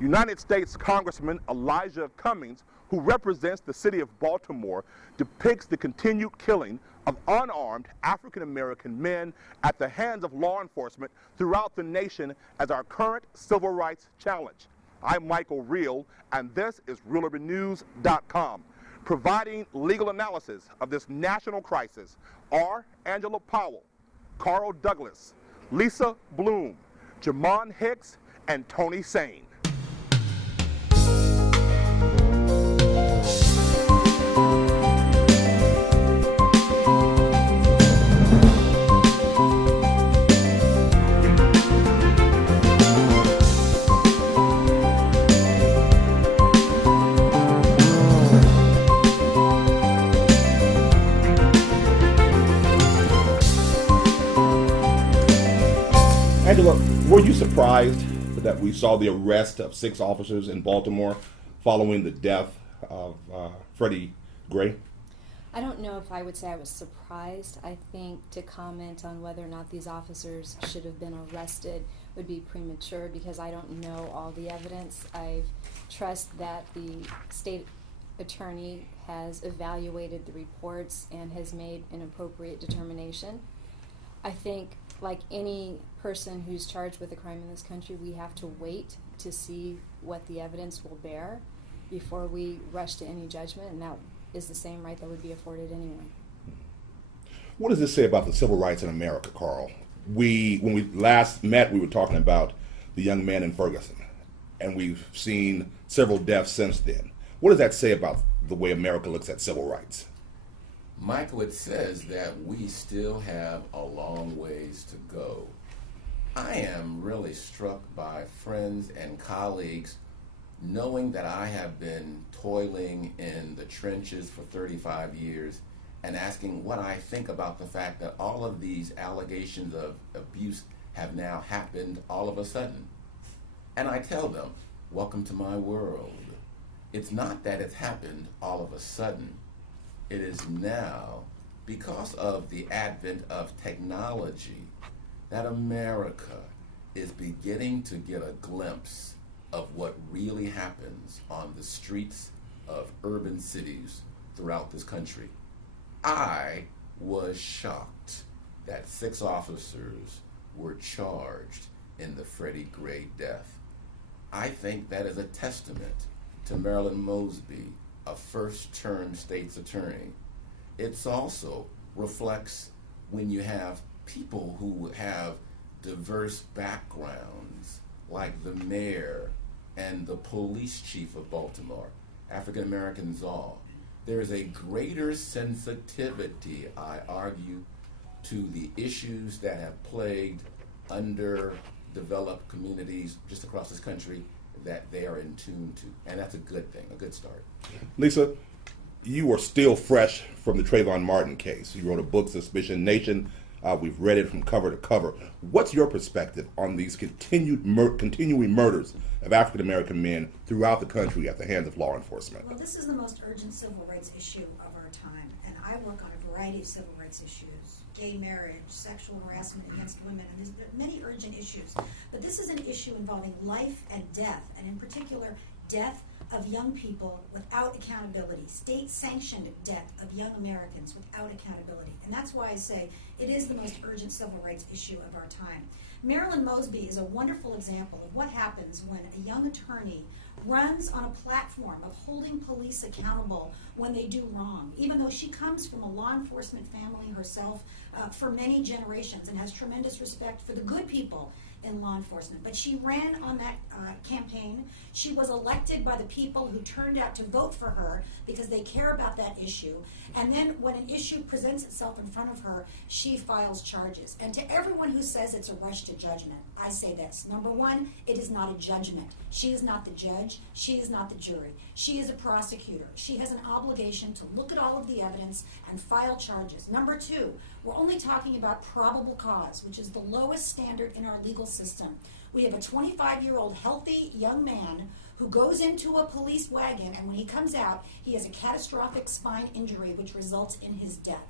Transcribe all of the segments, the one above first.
United States Congressman Elijah Cummings, who represents the city of Baltimore, depicts the continued killing of unarmed African-American men at the hands of law enforcement throughout the nation as our current civil rights challenge. I'm Michael Reel, and this is ReelUrbanNews.com. Providing legal analysis of this national crisis are Angela Powell, Carl Douglas, Lisa Bloom, Jamon Hicks, and Tony Sane. Angela, were you surprised that we saw the arrest of 6 officers in Baltimore following the death of Freddie Gray? I don't know if I would say I was surprised. I think to comment on whether or not these officers should have been arrested would be premature because I don't know all the evidence. I trust that the state attorney has evaluated the reports and has made an appropriate determination. I think, like any person who's charged with a crime in this country, we have to wait to see what the evidence will bear before we rush to any judgment, and that is the same right that would be afforded anyway. What does this say about the civil rights in America, Carl? When we last met, we were talking about the young man in Ferguson, and we've seen several deaths since then. What does that say about the way America looks at civil rights? Michael, it says that we still have a long ways to go. I am really struck by friends and colleagues knowing that I have been toiling in the trenches for 35 years and asking what I think about the fact that all of these allegations of abuse have now happened all of a sudden. And I tell them, welcome to my world. It's not that it's happened all of a sudden. It is now, because of the advent of technology, that America is beginning to get a glimpse of what really happens on the streets of urban cities throughout this country. I was shocked that 6 officers were charged in the Freddie Gray death. I think that is a testament to Marilyn Mosby, a first-term state's attorney. It also reflects when you have people who have diverse backgrounds, like the mayor and the police chief of Baltimore, African Americans all. There's a greater sensitivity, I argue, to the issues that have plagued underdeveloped communities just across this country that they are in tune to. And that's a good thing, a good start. Lisa, you are still fresh from the Trayvon Martin case. You wrote a book, Suspicion Nation. We've read it from cover to cover. What's your perspective on these continuing murders of African American men throughout the country at the hands of law enforcement? Well, this is the most urgent civil rights issue of our time, and I work on a variety of civil rights issues: gay marriage, sexual harassment against women, and there's many urgent issues. But this is an issue involving life and death, and in particular, death of young people without accountability, state-sanctioned death of young Americans without accountability. And that's why I say it is the most urgent civil rights issue of our time. Marilyn Mosby is a wonderful example of what happens when a young attorney runs on a platform of holding police accountable when they do wrong, even though she comes from a law enforcement family herself for many generations and has tremendous respect for the good people in law enforcement. But she ran on that campaign. She was elected by the people who turned out to vote for her because they care about that issue. And then when an issue presents itself in front of her, she files charges. And to everyone who says it's a rush to judgment, I say this. Number one, it is not a judgment. She is not the judge. She is not the jury. She is a prosecutor. She has an obligation to look at all of the evidence and file charges. Number two, we're only talking about probable cause, which is the lowest standard in our legal system. We have a 25-year-old healthy young man who goes into a police wagon, and when he comes out, he has a catastrophic spine injury which results in his death.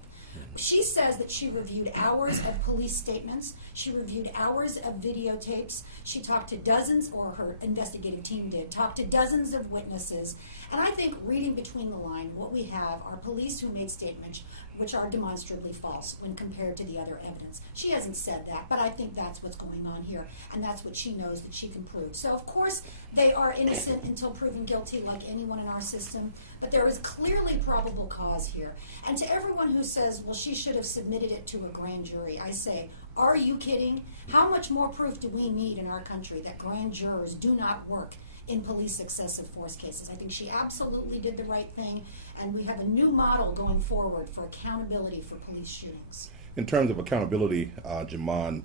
She says that she reviewed hours of police statements. She reviewed hours of videotapes. She talked to dozens, or her investigative team did, talked to dozens of witnesses. And I think reading between the lines, what we have are police who made statements which are demonstrably false when compared to the other evidence. She hasn't said that, but I think that's what's going on here, and that's what she knows that she can prove. So, of course, they are innocent until proven guilty, like anyone in our system, but there is clearly probable cause here. And to everyone who says, well, she should have submitted it to a grand jury, I say, are you kidding? How much more proof do we need in our country that grand jurors do not work in police excessive force cases? I think she absolutely did the right thing, and we have a new model going forward for accountability for police shootings. In terms of accountability, Jamon,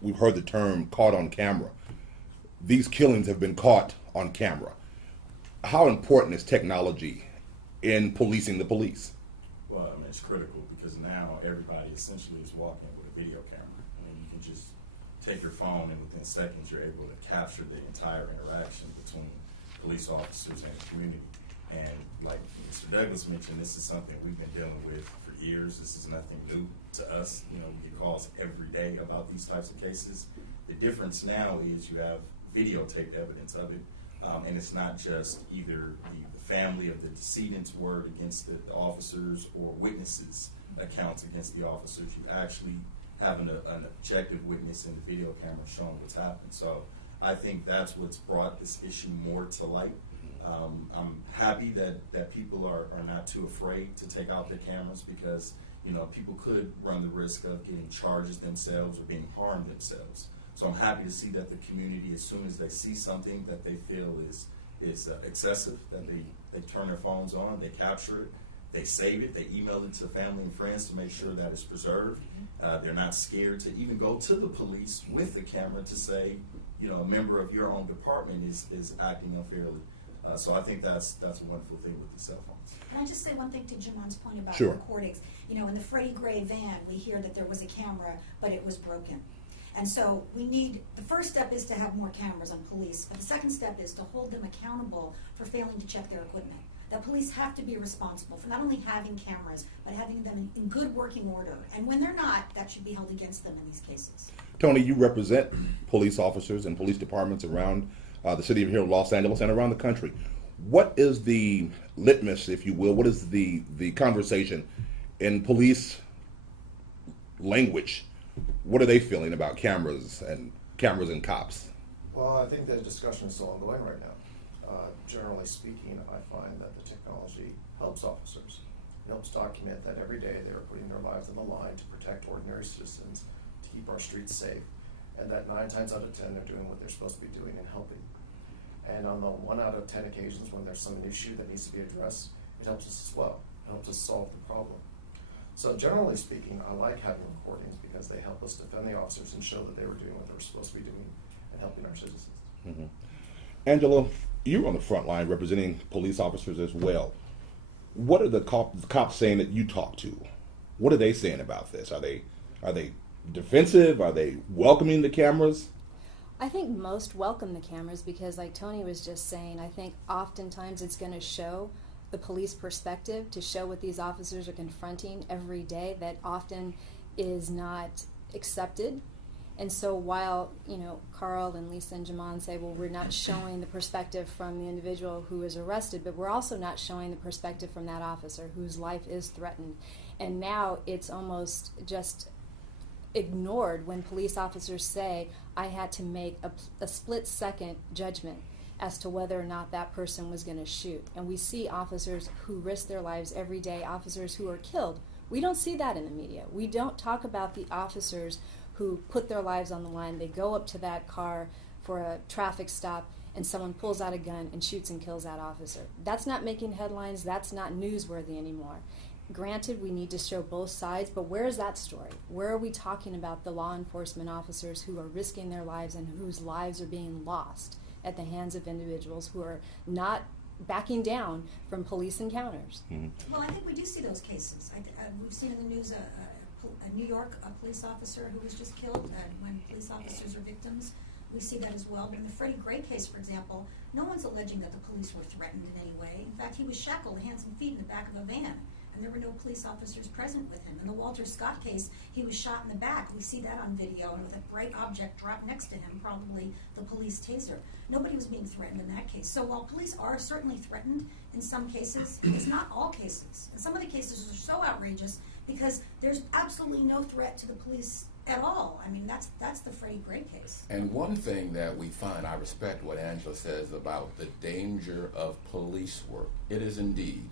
we've heard the term caught on camera. These killings have been caught on camera. How important is technology in policing the police? Well, I mean, it's critical because now everybody essentially is walking with a video camera. I mean, you can just take your phone and within seconds you're able to capture the entire interaction between police officers and the community. And like Mr. Douglas mentioned, this is something we've been dealing with for years. This is nothing new to us. You know, we get calls every day about these types of cases. The difference now is you have videotaped evidence of it, and it's not just either the family of the decedent's word against the officers or witnesses' accounts against the officers. You actually have an objective witness in the video camera showing what's happened. So I think that's what's brought this issue more to light. I'm happy that people are not too afraid to take out their cameras because, you know, people could run the risk of getting charges themselves or being harmed themselves. So I'm happy to see that the community, as soon as they see something that they feel is excessive, that they turn their phones on, they capture it, they save it, they email it to family and friends to make sure that it's preserved. They're not scared to even go to the police with the camera to say, you know, a member of your own department is acting unfairly. So I think that's a wonderful thing with the cell phones. Can I just say one thing to Jamon's point about Sure. recordings? You know, in the Freddie Gray van, we hear that there was a camera, but it was broken. And so the first step is to have more cameras on police, but the second step is to hold them accountable for failing to check their equipment. That police have to be responsible for not only having cameras, but having them in good working order. And when they're not, that should be held against them in these cases. Tony, you represent police officers and police departments around the city of here, Los Angeles, and around the country. What is the litmus, if you will? What is the conversation in police language? What are they feeling about cameras and cops? Well, I think the discussion is still ongoing right now. Generally speaking, I find that the technology helps officers. It helps document that every day they are putting their lives on the line to protect ordinary citizens, to keep our streets safe, and that 9 times out of 10 they're doing what they're supposed to be doing and helping. And on the 1 out of 10 occasions when there's some issue that needs to be addressed, it helps us as well. It helps us solve the problem. So generally speaking, I like having recordings because they help us defend the officers and show that they were doing what they were supposed to be doing and helping our citizens. Mm-hmm. Angela, you're on the front line representing police officers as well. What are the cops saying that you talk to? What are they saying about this? Are they defensive? Are they welcoming the cameras? I think most welcome the cameras because, like Tony was just saying, I think oftentimes it's going to show the police perspective, to show what these officers are confronting every day that often is not accepted. And so while, you know, Carl and Lisa and Jamon say, well, we're not showing the perspective from the individual who is arrested, but we're also not showing the perspective from that officer whose life is threatened. And now it's almost just ignored when police officers say, I had to make a split-second judgment as to whether or not that person was going to shoot. And we see officers who risk their lives every day, officers who are killed. We don't see that in the media. We don't talk about the officers who put their lives on the line. They go up to that car for a traffic stop and someone pulls out a gun and shoots and kills that officer. That's not making headlines. That's not newsworthy anymore. Granted, we need to show both sides, but where is that story? Where are we talking about the law enforcement officers who are risking their lives and whose lives are being lost at the hands of individuals who are not backing down from police encounters? Mm-hmm. Well, I think we do see those cases. We've seen in the news a New York police officer who was just killed. When police officers are victims, we see that as well. But in the Freddie Gray case, for example, no one's alleging that the police were threatened in any way. In fact, he was shackled hands and feet in the back of a van and there were no police officers present with him. In the Walter Scott case, he was shot in the back. We see that on video, and with a bright object dropped next to him, probably the police taser. Nobody was being threatened in that case. So while police are certainly threatened in some cases, it's not all cases. And some of the cases are so outrageous because there's absolutely no threat to the police at all. I mean, that's the Freddie Gray case. And one thing that we find, I respect what Angela says about the danger of police work. It is indeed.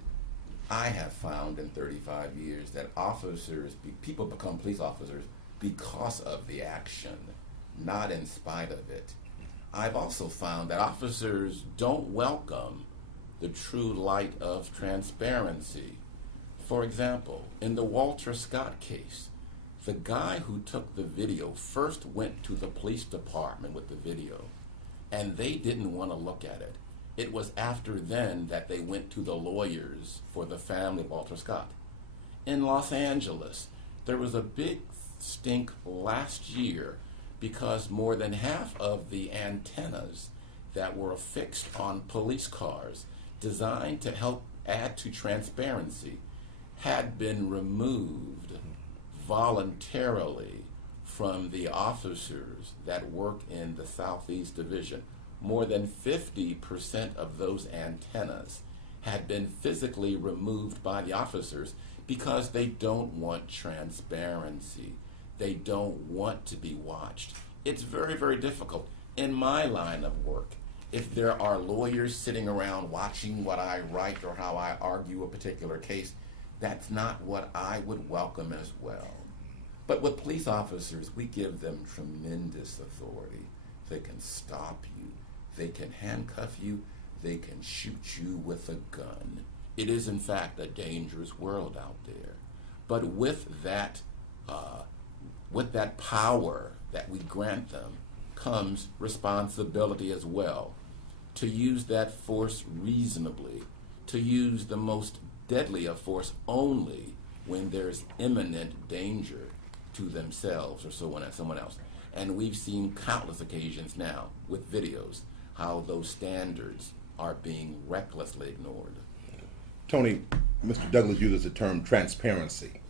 I have found in 35 years that people become police officers because of the action, not in spite of it. I've also found that officers don't welcome the true light of transparency. For example, in the Walter Scott case, the guy who took the video first went to the police department with the video, and they didn't want to look at it. It was after then that they went to the lawyers for the family of Walter Scott. In Los Angeles, there was a big stink last year because more than half of the antennas that were affixed on police cars designed to help add to transparency had been removed voluntarily from the officers that work in the Southeast Division. More than 50% of those antennas had been physically removed by the officers because they don't want transparency. They don't want to be watched. It's very, very difficult. In my line of work, if there are lawyers sitting around watching what I write or how I argue a particular case, that's not what I would welcome as well. But with police officers, we give them tremendous authority. They can stop you. They can handcuff you. They can shoot you with a gun. It is, in fact, a dangerous world out there. But with that power that we grant them comes responsibility as well. To use that force reasonably, to use the most deadly of force only when there's imminent danger to themselves or someone else. And we've seen countless occasions now with videos how those standards are being recklessly ignored. Tony, Mr. Douglas uses the term transparency.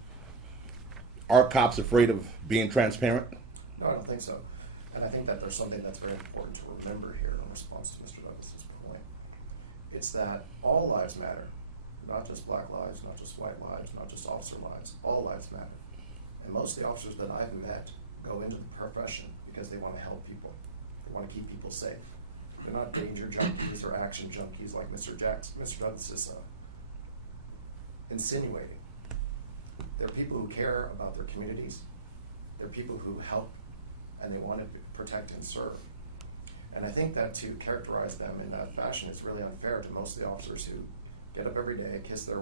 Are cops afraid of being transparent? No, I don't think so. And I think that there's something that's very important to remember here in response to Mr. Douglas's point. It's that all lives matter, not just black lives, not just white lives, not just officer lives. All lives matter. And most of the officers that I've met go into the profession because they want to help people. They want to keep people safe. They're not danger junkies or action junkies like Mr. Douglas is insinuating. They're people who care about their communities. They're people who help and they want to protect and serve. And I think that to characterize them in that fashion is really unfair to most of the officers who get up every day, kiss their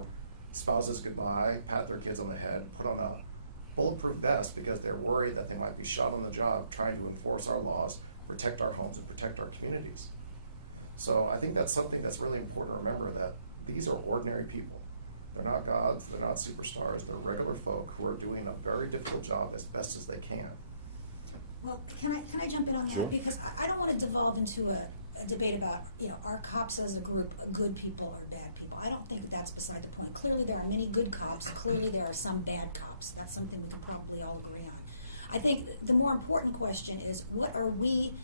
spouses goodbye, pat their kids on the head, put on a bulletproof vest because they're worried that they might be shot on the job trying to enforce our laws, protect our homes, and protect our communities. So I think that's something that's really important to remember, that these are ordinary people. They're not gods, they're not superstars, they're regular folk who are doing a very difficult job as best as they can. Well, can I jump in on Sure. that? Because I don't want to devolve into a debate about, are cops as a group good people or bad people. I don't think that's beside the point. Clearly there are many good cops. Clearly there are some bad cops. That's something we can probably all agree on. I think the more important question is, what are we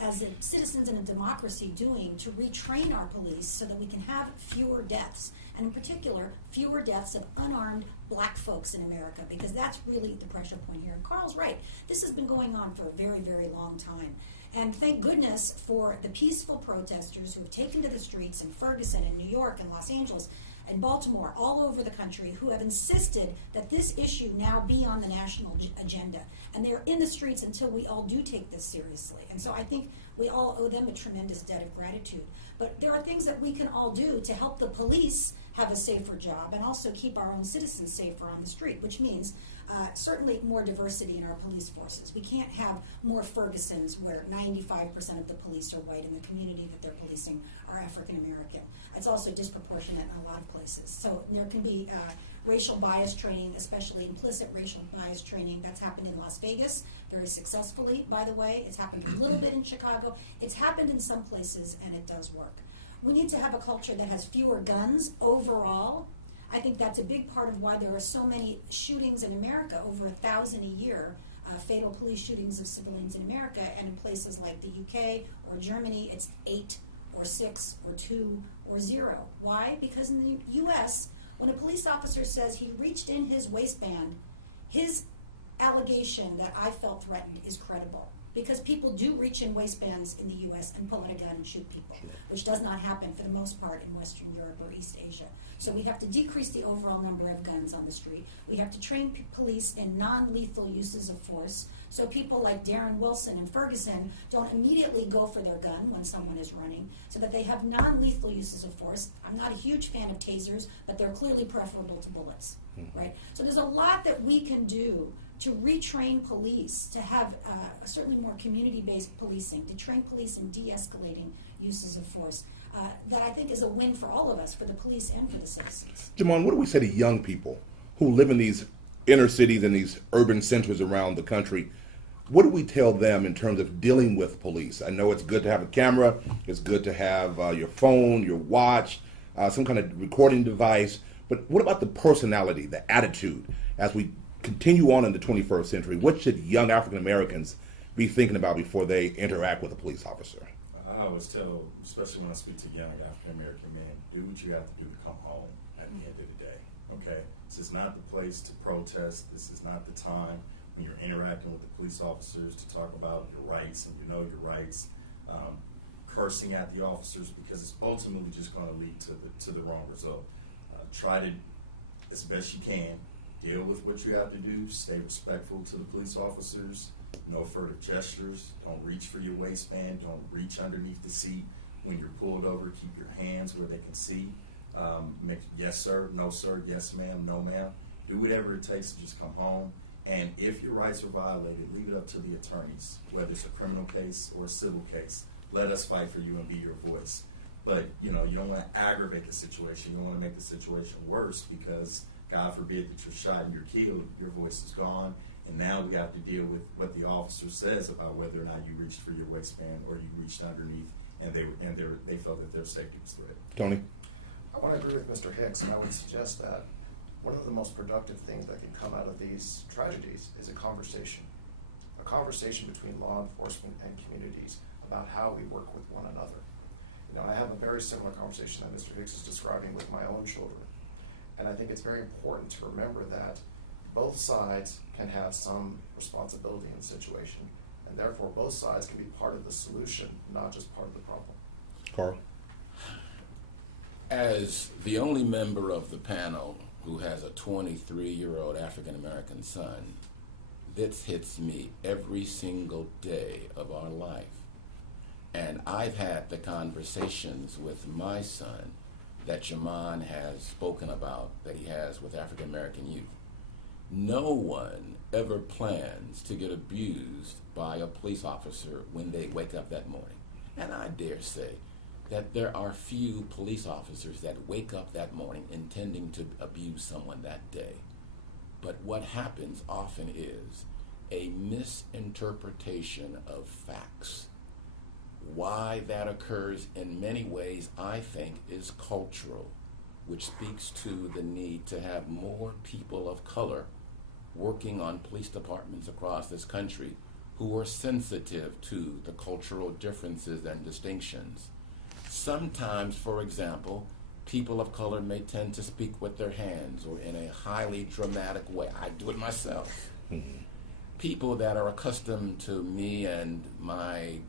as citizens in a democracy doing to retrain our police so that we can have fewer deaths, and in particular, fewer deaths of unarmed black folks in America, because that's really the pressure point here. And Carl's right. This has been going on for a very, very long time. And thank goodness for the peaceful protesters who have taken to the streets in Ferguson and New York and Los Angeles and Baltimore, all over the country, who have insisted that this issue now be on the national agenda. And they're in the streets until we all do take this seriously. And so I think we all owe them a tremendous debt of gratitude. But there are things that we can all do to help the police have a safer job and also keep our own citizens safer on the street, which means certainly more diversity in our police forces. We can't have more Fergusons where 95% of the police are white and the community that they're policing are African American. It's also disproportionate in a lot of places. So there can be racial bias training, especially implicit racial bias training. That's happened in Las Vegas very successfully, by the way. It's happened a little bit in Chicago. It's happened in some places, and it does work. We need to have a culture that has fewer guns overall. I think that's a big part of why there are so many shootings in America, over 1,000 a year, fatal police shootings of civilians in America, and in places like the UK or Germany, it's 8 or 6 or 2 or 0. Why? Because in the US, when a police officer says he reached in his waistband, his allegation that I felt threatened is credible. Because people do reach in waistbands in the U.S. and pull out a gun and shoot people, which does not happen for the most part in Western Europe or East Asia. So we have to decrease the overall number of guns on the street. We have to train police in non-lethal uses of force, so people like Darren Wilson and Ferguson don't immediately go for their gun when someone is running, so that they have non-lethal uses of force. I'm not a huge fan of tasers, but they're clearly preferable to bullets, right? So there's a lot that we can do to retrain police, to have certainly more community-based policing, to train police in de-escalating uses of force, that I think is a win for all of us, for the police and for the citizens. Jamon, what do we say to young people who live in these inner cities and these urban centers around the country? What do we tell them in terms of dealing with police? I know it's good to have a camera, it's good to have your phone, your watch, some kind of recording device, but what about the personality, the attitude, as we continue on in the 21st century? What should young African Americans be thinking about before they interact with a police officer? I always tell, especially when I speak to young African American men, do what you have to do to come home at the end of the day, okay? This is not the place to protest. This is not the time when you're interacting with the police officers to talk about your rights and you know your rights, cursing at the officers, because it's ultimately just going to lead to the wrong result. Try to, as best you can, deal with what you have to do, stay respectful to the police officers, no further gestures, don't reach for your waistband, don't reach underneath the seat when you're pulled over, keep your hands where they can see. Make yes sir, no sir, yes ma'am, no ma'am. Do whatever it takes to just come home, and if your rights are violated, leave it up to the attorneys, whether it's a criminal case or a civil case. Let us fight for you and be your voice. But you don't want to aggravate the situation, you don't want to make the situation worse, because God forbid that you're shot and you're killed, your voice is gone, and now we have to deal with what the officer says about whether or not you reached for your waistband or you reached underneath, and they felt that their safety was threatened. Tony? I want to agree with Mr. Hicks, and I would suggest that one of the most productive things that can come out of these tragedies is a conversation between law enforcement and communities about how we work with one another. I have a very similar conversation that Mr. Hicks is describing with my own children. And I think it's very important to remember that both sides can have some responsibility in the situation, and therefore both sides can be part of the solution, not just part of the problem. Carl? As the only member of the panel who has a 23-year-old African-American son, this hits me every single day of our life. And I've had the conversations with my son that Jamon has spoken about, that he has with African American youth. No one ever plans to get abused by a police officer when they wake up that morning. And I dare say that there are few police officers that wake up that morning intending to abuse someone that day. But what happens often is a misinterpretation of facts. Why that occurs in many ways, I think, is cultural, which speaks to the need to have more people of color working on police departments across this country who are sensitive to the cultural differences and distinctions. Sometimes, for example, people of color may tend to speak with their hands or in a highly dramatic way. I do it myself. People that are accustomed to me and my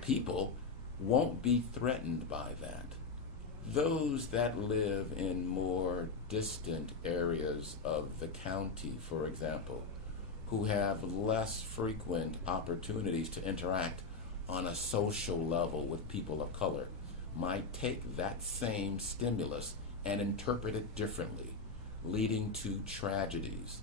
people won't be threatened by that. Those that live in more distant areas of the county, for example, who have less frequent opportunities to interact on a social level with people of color, might take that same stimulus and interpret it differently, leading to tragedies.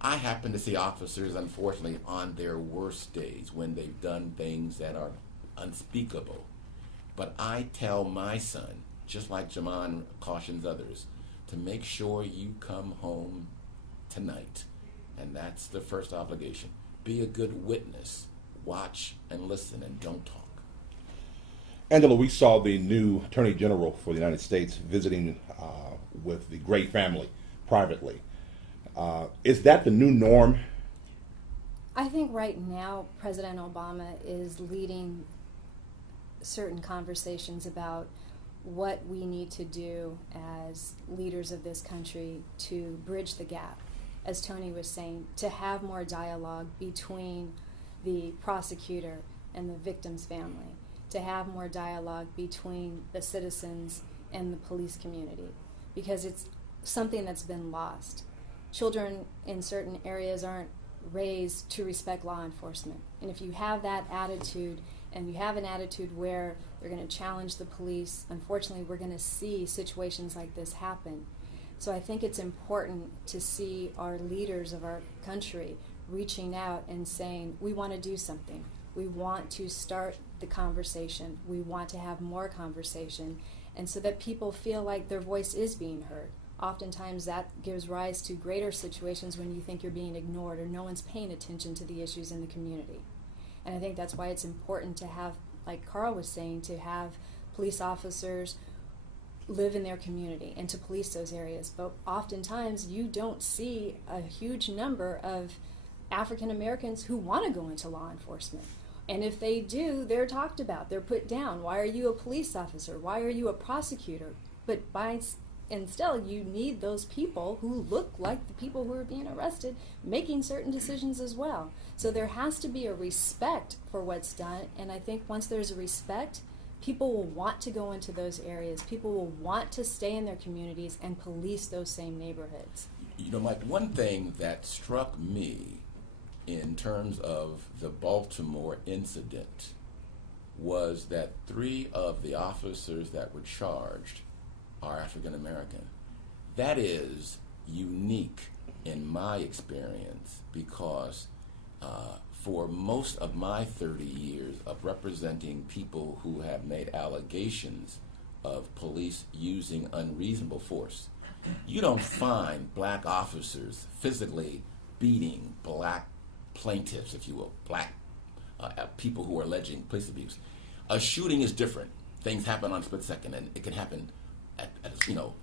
I happen to see officers, unfortunately, on their worst days when they've done things that are unspeakable. But I tell my son, just like Jamon cautions others, to make sure you come home tonight. And that's the first obligation. Be a good witness. Watch and listen and don't talk. Angela, we saw the new Attorney General for the United States visiting with the Gray family privately. Is that the new norm? I think right now President Obama is leading certain conversations about what we need to do as leaders of this country to bridge the gap, as Tony was saying, to have more dialogue between the prosecutor and the victim's family, to have more dialogue between the citizens and the police community, because it's something that's been lost. Children in certain areas aren't raised to respect law enforcement. And if you have that attitude, and you have an attitude where they're going to challenge the police, unfortunately we're going to see situations like this happen. So I think it's important to see our leaders of our country reaching out and saying, we want to do something. We want to start the conversation. We want to have more conversation, and so that people feel like their voice is being heard. Oftentimes that gives rise to greater situations when you think you're being ignored or no one's paying attention to the issues in the community. And I think that's why it's important to have, like Carl was saying, to have police officers live in their community and to police those areas. But oftentimes you don't see a huge number of African Americans who want to go into law enforcement. And if they do, they're talked about, they're put down. Why are you a police officer? Why are you a prosecutor? But instead, you need those people who look like the people who are being arrested making certain decisions as well. So there has to be a respect for what's done, and I think once there's a respect, people will want to go into those areas. People will want to stay in their communities and police those same neighborhoods. You know, Mike, one thing that struck me in terms of the Baltimore incident was that 3 of the officers that were charged are African American. That is unique in my experience because for most of my 30 years of representing people who have made allegations of police using unreasonable force, you don't find black officers physically beating black plaintiffs, if you will, black people who are alleging police abuse. A shooting is different. Things happen on a split second, and it can happen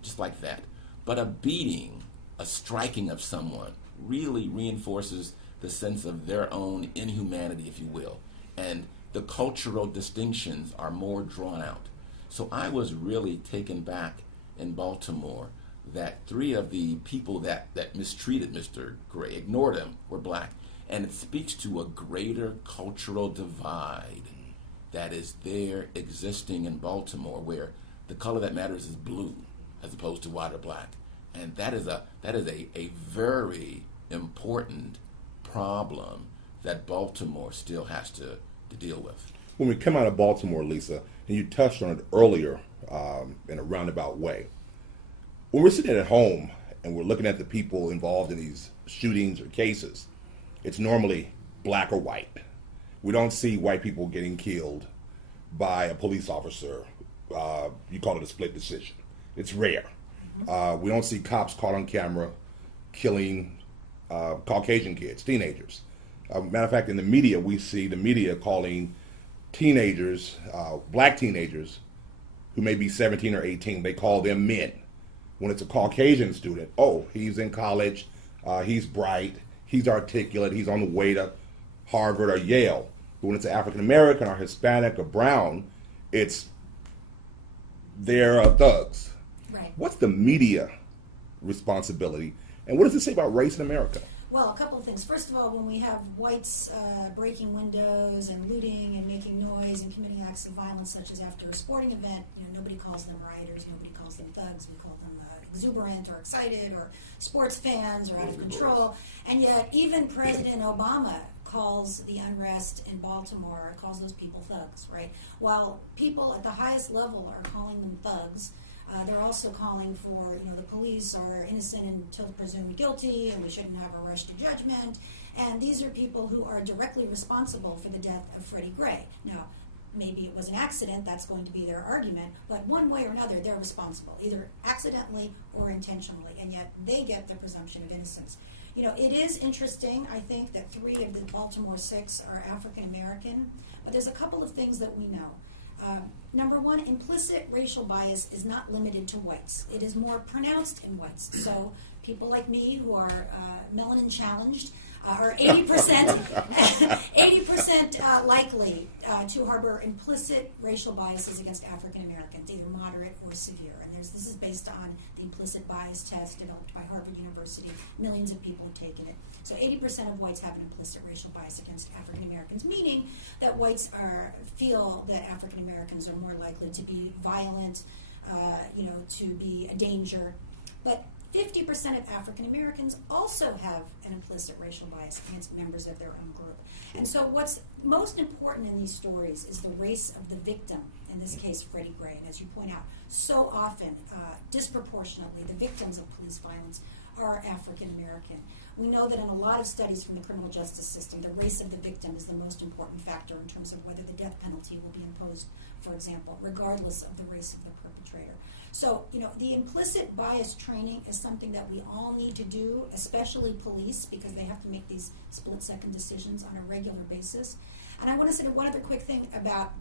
just like that. But a beating, a striking of someone really reinforces the sense of their own inhumanity, if you will. And the cultural distinctions are more drawn out. So I was really taken back in Baltimore that 3 of the people that mistreated Mr. Gray, ignored him, were black. And it speaks to a greater cultural divide that is there existing in Baltimore, where the color that matters is blue as opposed to white or black. And that is a very important problem that Baltimore still has to deal with. When we come out of Baltimore, Lisa, and you touched on it earlier in a roundabout way, when we're sitting at home and we're looking at the people involved in these shootings or cases, it's normally black or white. We don't see white people getting killed by a police officer. You call it a split decision. It's rare. We don't see cops caught on camera killing Caucasian kids, teenagers. Matter of fact, in the media, we see the media calling teenagers, black teenagers, who may be 17 or 18, they call them men. When it's a Caucasian student, oh, he's in college, he's bright, he's articulate, he's on the way to Harvard or Yale. But when it's an African American or Hispanic or brown, they're thugs. Right. What's the media responsibility, and what does it say about race in America? Well, a couple of things. First of all, when we have whites breaking windows and looting and making noise and committing acts of violence, such as after a sporting event, nobody calls them rioters, nobody calls them thugs. We call them exuberant or excited or sports fans or out of control. And yet, even President Obama calls the unrest in Baltimore, calls those people thugs, right? While people at the highest level are calling them thugs, they're also calling for, the police are innocent until presumed guilty, and we shouldn't have a rush to judgment. And these are people who are directly responsible for the death of Freddie Gray. Now, maybe it was an accident, that's going to be their argument, but one way or another, they're responsible, either accidentally or intentionally, and yet they get the presumption of innocence. It is interesting, I think, that 3 of the Baltimore 6 are African American, but there's a couple of things that we know. number one, implicit racial bias is not limited to whites. It is more pronounced in whites. So people like me who are melanin challenged are 80% likely to harbor implicit racial biases against African Americans, either moderate or severe. And this is based on the implicit bias test developed by Harvard University. Millions of people have taken it. So 80% of whites have an implicit racial bias against African Americans, meaning that whites feel that African Americans are more likely to be violent, to be a danger. But 50% of African Americans also have an implicit racial bias against members of their own group. And so what's most important in these stories is the race of the victim, in this case Freddie Gray. And as you point out, so often, disproportionately, the victims of police violence are African American. We know that in a lot of studies from the criminal justice system, the race of the victim is the most important factor in terms of whether the death penalty will be imposed, for example, regardless of the race of the perpetrator. So, the implicit bias training is something that we all need to do, especially police, because they have to make these split-second decisions on a regular basis. And I want to say one other quick thing about,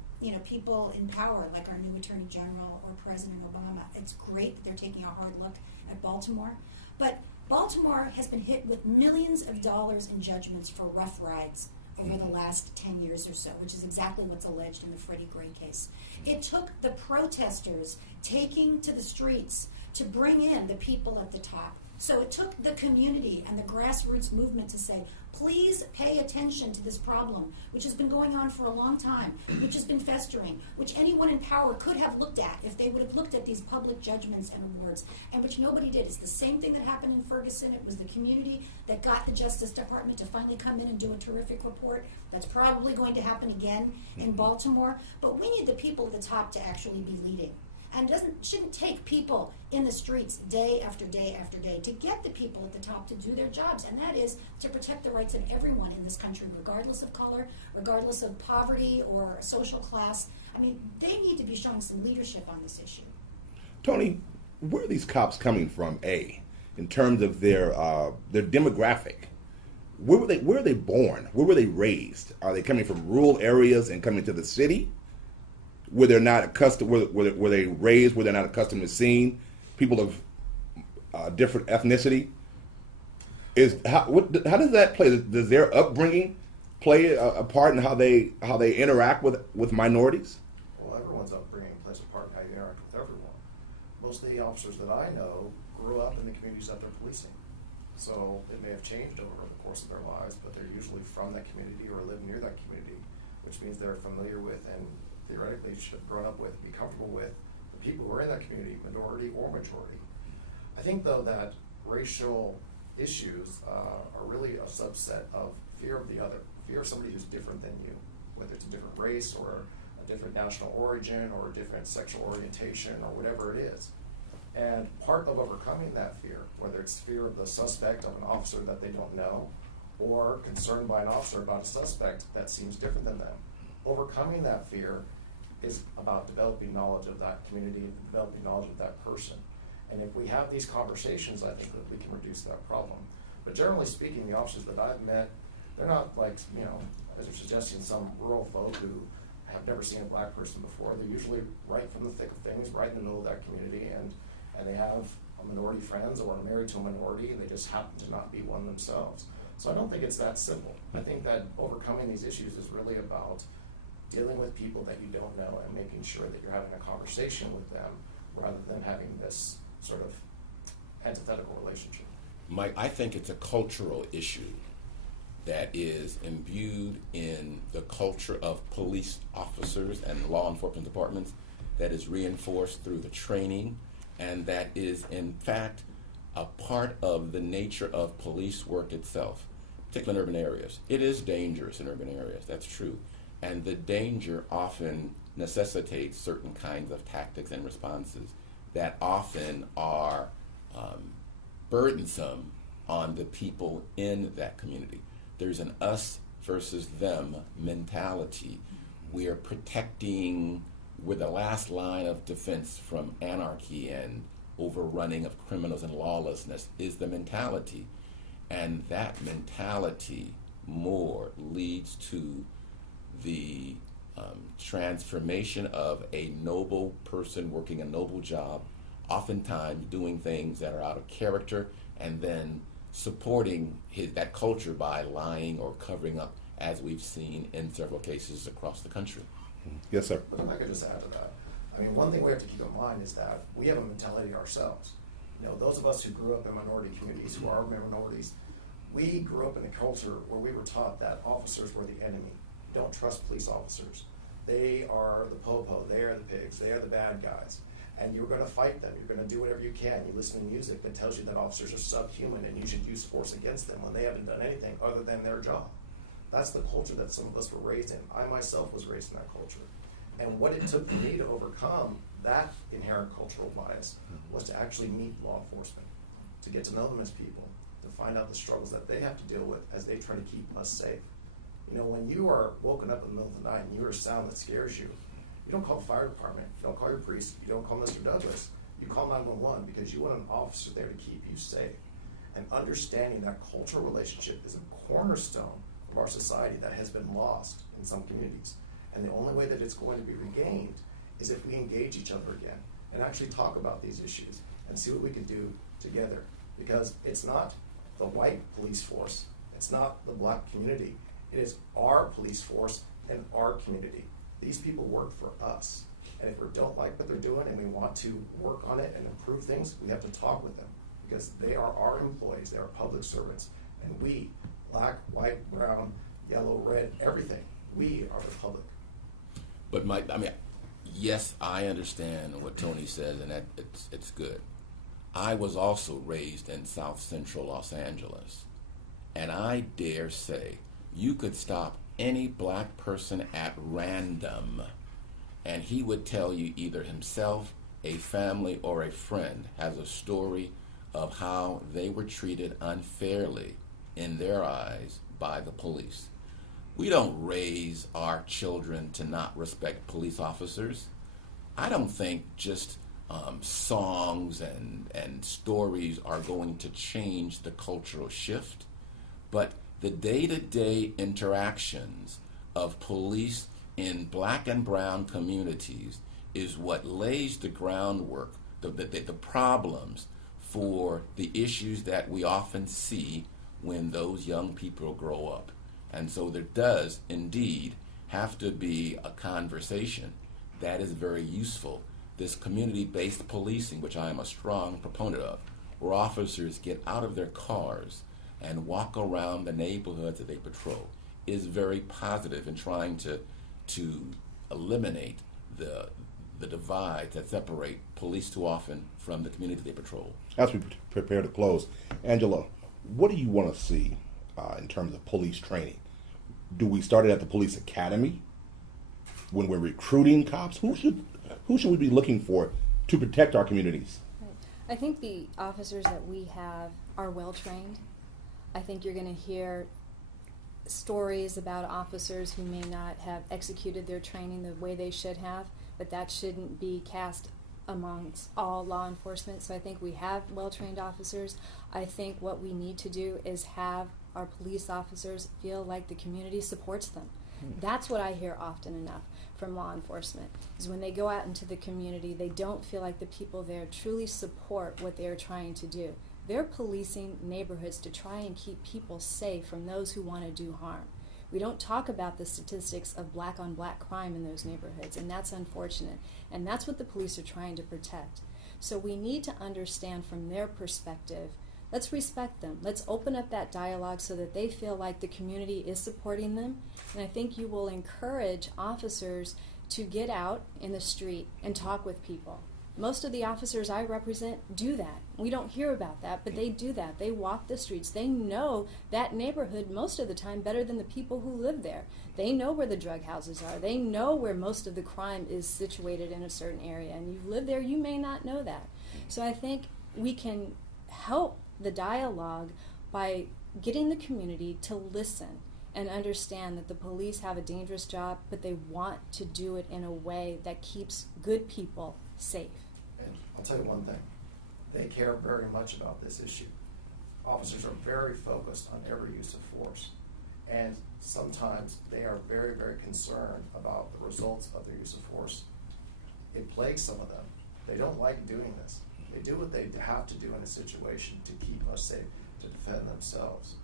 people in power, like our new Attorney General or President Obama. It's great that they're taking a hard look at Baltimore, but Baltimore has been hit with millions of dollars in judgments for rough rides over the last 10 years or so, which is exactly what's alleged in the Freddie Gray case. It took the protesters taking to the streets to bring in the people at the top. So it took the community and the grassroots movement to say, please pay attention to this problem, which has been going on for a long time, which has been festering, which anyone in power could have looked at if they would have looked at these public judgments and awards, and which nobody did. It's the same thing that happened in Ferguson. It was the community that got the Justice Department to finally come in and do a terrific report. That's probably going to happen again in Baltimore. But we need the people at the top to actually be leading. And shouldn't take people in the streets day after day after day to get the people at the top to do their jobs, and that is to protect the rights of everyone in this country, regardless of color, regardless of poverty or social class. I mean, they need to be showing some leadership on this issue. Tony, where are these cops coming from, in terms of their demographic? Where are they born? Where were they raised? Are they coming from rural areas and coming to the city? Were they not accustomed? Were they raised where they're not accustomed to seeing people of different ethnicity? How does that play? Does their upbringing play a part in how they interact with minorities? Well, everyone's upbringing plays a part in how you interact with everyone. Most of the officers that I know grew up in the communities that they're policing, so it may have changed over the course of their lives, but they're usually from that community or live near that community, which means they're familiar with and theoretically should have grown up with, be comfortable with the people who are in that community, minority or majority. I think, though, that racial issues are really a subset of fear of the other, fear of somebody who's different than you, whether it's a different race or a different national origin or a different sexual orientation or whatever it is. And part of overcoming that fear, whether it's fear of the suspect of an officer that they don't know or concern by an officer about a suspect that seems different than them, overcoming that fear is about developing knowledge of that community and developing knowledge of that person. And if we have these conversations, I think that we can reduce that problem. But generally speaking, the officers that I've met, they're not like, as you're suggesting, some rural folk who have never seen a black person before. They're usually right from the thick of things, right in the middle of that community, and they have a minority friends or are married to a minority, and they just happen to not be one themselves. So I don't think it's that simple. I think that overcoming these issues is really about dealing with people that you don't know and making sure that you're having a conversation with them rather than having this sort of antithetical relationship. Mike, I think it's a cultural issue that is imbued in the culture of police officers and law enforcement departments, that is reinforced through the training, and that is, in fact, a part of the nature of police work itself, particularly in urban areas. It is dangerous in urban areas, that's true. And the danger often necessitates certain kinds of tactics and responses that often are burdensome on the people in that community. There's an us versus them mentality. We are protecting, with the last line of defense from anarchy and overrunning of criminals and lawlessness is the mentality. And that mentality more leads to the transformation of a noble person working a noble job, oftentimes doing things that are out of character, and then supporting that culture by lying or covering up, as we've seen in several cases across the country. Yes, sir. But if I could just add to that, I mean, one thing we have to keep in mind is that we have a mentality ourselves. You know, those of us who grew up in minority communities, who are minorities, we grew up in a culture where we were taught that officers were the enemy. Don't trust police officers. They are the popo, they are the pigs, they are the bad guys. And you're going to fight them. You're going to do whatever you can. You listen to music that tells you that officers are subhuman and you should use force against them when they haven't done anything other than their job. That's the culture that some of us were raised in. I myself was raised in that culture. And what it took for me to overcome that inherent cultural bias was to actually meet law enforcement, to get to know them as people, to find out the struggles that they have to deal with as they try to keep us safe. You know, when you are woken up in the middle of the night and you hear a sound that scares you, you don't call the fire department, you don't call your priest, you don't call Mr. Douglas, you call 911 because you want an officer there to keep you safe. And understanding that cultural relationship is a cornerstone of our society that has been lost in some communities. And the only way that it's going to be regained is if we engage each other again and actually talk about these issues and see what we can do together. Because it's not the white police force, it's not the black community, it is our police force and our community. These people work for us. And if we don't like what they're doing and we want to work on it and improve things, we have to talk with them because they are our employees, they are public servants. And we, black, white, brown, yellow, red, everything, we are the public. But Mike, I mean, yes, I understand what Tony says, and that it's good. I was also raised in South Central Los Angeles, and I dare say you could stop any black person at random, and he would tell you either himself, a family, or a friend has a story of how they were treated unfairly in their eyes by the police. We don't raise our children to not respect police officers. I don't think just songs and stories are going to change the cultural shift, but the day-to-day interactions of police in black and brown communities is what lays the groundwork, the problems for the issues that we often see when those young people grow up. And so there does indeed have to be a conversation that is very useful. This community-based policing, which I am a strong proponent of, where officers get out of their cars and walk around the neighborhoods that they patrol, is very positive in trying to eliminate the divides that separate police too often from the community they patrol. As we prepare to close, Angela, what do you want to see in terms of police training? Do we start it at the police academy when we're recruiting cops? Who should we be looking for to protect our communities? Right. I think the officers that we have are well trained. I think you're going to hear stories about officers who may not have executed their training the way they should have, but that shouldn't be cast amongst all law enforcement. So I think we have well-trained officers. I think what we need to do is have our police officers feel like the community supports them. That's what I hear often enough from law enforcement, is when they go out into the community, they don't feel like the people there truly support what they're trying to do. They're policing neighborhoods to try and keep people safe from those who want to do harm. We don't talk about the statistics of black-on-black crime in those neighborhoods, and that's unfortunate. And that's what the police are trying to protect. So we need to understand from their perspective, let's respect them. Let's open up that dialogue so that they feel like the community is supporting them. And I think you will encourage officers to get out in the street and talk with people. Most of the officers I represent do that. We don't hear about that, but they do that. They walk the streets. They know that neighborhood most of the time better than the people who live there. They know where the drug houses are. They know where most of the crime is situated in a certain area. And you live there, you may not know that. So I think we can help the dialogue by getting the community to listen and understand that the police have a dangerous job, but they want to do it in a way that keeps good people safe. And I'll tell you one thing, they care very much about this issue. Officers are very focused on every use of force. And sometimes they are very, very concerned about the results of their use of force. It plagues some of them. They don't like doing this. They do what they have to do in a situation to keep us safe, to defend themselves.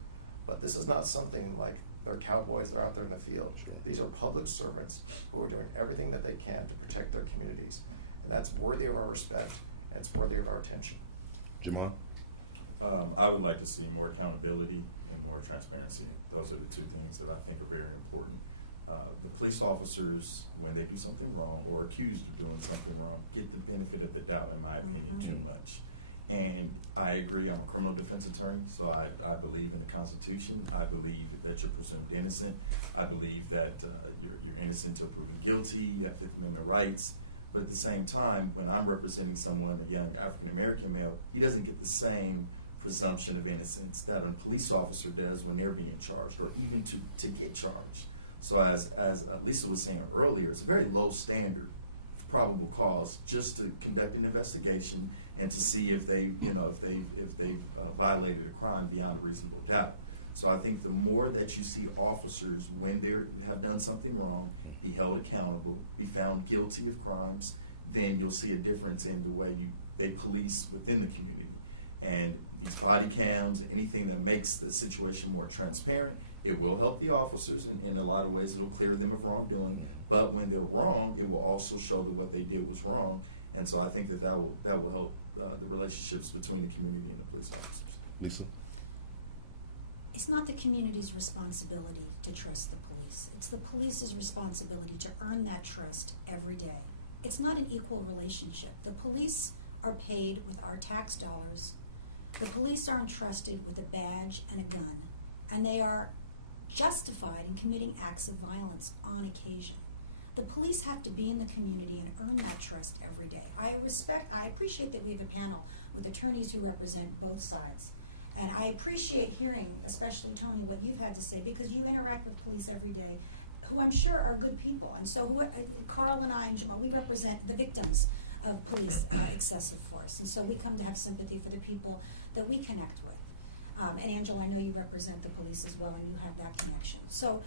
But this is not something like they're cowboys that are out there in the field. Sure. These are public servants who are doing everything that they can to protect their communities. And that's worthy of our respect, and it's worthy of our attention. Jamon? I would like to see more accountability and more transparency. Those are the two things that I think are very important. The police officers, when they do something wrong or accused of doing something wrong, get the benefit of the doubt, in my opinion, too much. And I agree, I'm a criminal defense attorney, so I believe in the Constitution. I believe that you're presumed innocent. I believe that you're innocent until proven guilty. You have Fifth Amendment rights. But at the same time, when I'm representing someone, a young African-American male, he doesn't get the same presumption of innocence that a police officer does when they're being charged, or even to get charged. So as Lisa was saying earlier, it's a very low standard for probable cause just to conduct an investigation and to see if they violated a crime beyond a reasonable doubt. So I think the more that you see officers, when they have done something wrong, be held accountable, be found guilty of crimes, then you'll see a difference in the way they police within the community. And these body cams, anything that makes the situation more transparent, it will help the officers. In a lot of ways, it will clear them of wrongdoing. But when they're wrong, it will also show that what they did was wrong. And so I think that will help the relationships between the community and the police officers. Lisa? It's not the community's responsibility to trust the police. It's the police's responsibility to earn that trust every day. It's not an equal relationship. The police are paid with our tax dollars. The police are entrusted with a badge and a gun, and they are justified in committing acts of violence on occasion. The police have to be in the community and earn that trust every day. I appreciate that we have a panel with attorneys who represent both sides. And I appreciate hearing, especially Tony, what you've had to say, because you interact with police every day, who I'm sure are good people. And so Carl and I and Jamal, we represent the victims of police excessive force. And so we come to have sympathy for the people that we connect with. And Angela, I know you represent the police as well, and you have that connection. So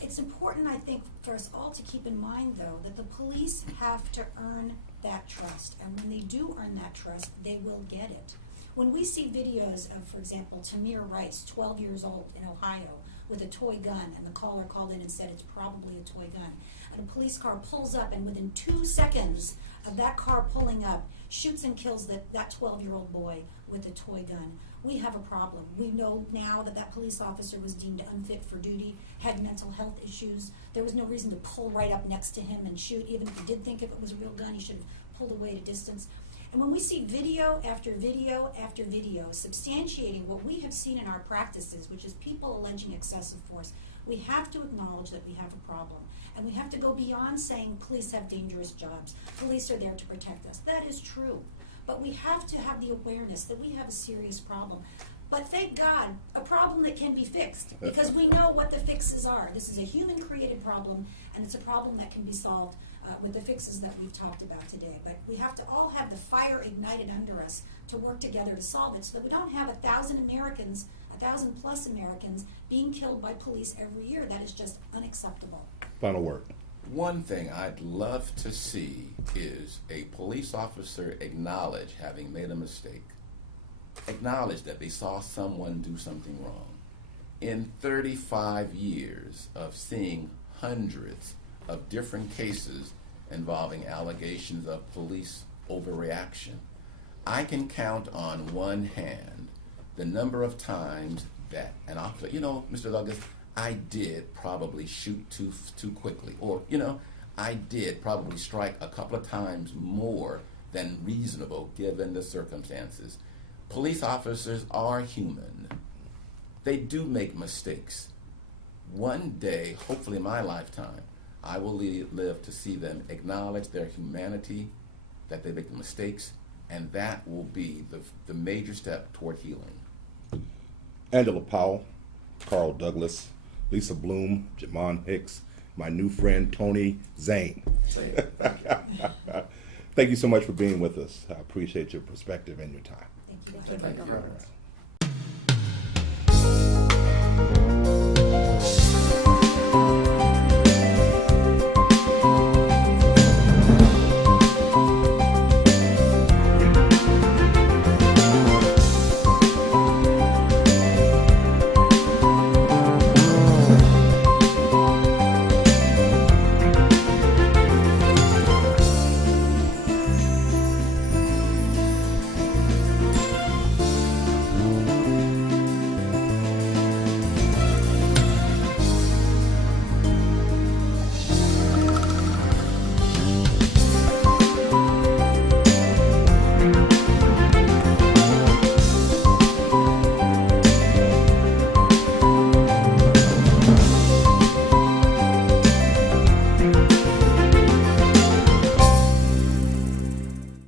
it's important, I think, for us all to keep in mind, though, that the police have to earn that trust. And when they do earn that trust, they will get it. When we see videos of, for example, Tamir Rice, 12 years old in Ohio, with a toy gun, and the caller called in and said it's probably a toy gun, and a police car pulls up, and within 2 seconds of that car pulling up, shoots and kills that 12-year-old boy with a toy gun, we have a problem. We know now that that police officer was deemed unfit for duty, had mental health issues. There was no reason to pull right up next to him and shoot. Even if he did think if it was a real gun, he should have pulled away at a distance. And when we see video after video after video substantiating what we have seen in our practices, which is people alleging excessive force, we have to acknowledge that we have a problem. And we have to go beyond saying police have dangerous jobs. Police are there to protect us. That is true. But we have to have the awareness that we have a serious problem. But thank God, a problem that can be fixed, because we know what the fixes are. This is a human-created problem, and it's a problem that can be solved with the fixes that we've talked about today. But we have to all have the fire ignited under us to work together to solve it, so that we don't have 1,000 Americans, 1,000 plus Americans, being killed by police every year. That is just unacceptable. Final word. One thing I'd love to see is a police officer acknowledge having made a mistake, acknowledge that they saw someone do something wrong. In 35 years of seeing hundreds of different cases involving allegations of police overreaction, I can count on one hand the number of times that an officer, Mr. Douglas, I did probably shoot too quickly, or, I did probably strike a couple of times more than reasonable given the circumstances. Police officers are human. They do make mistakes. One day, hopefully in my lifetime, I will live to see them acknowledge their humanity, that they make mistakes, and that will be the major step toward healing. Angela Powell, Carl Douglas, Lisa Bloom, Jamon Hicks, my new friend Tony Zane. Thank you so much for being with us. I appreciate your perspective and your time. Thank you. Thank you.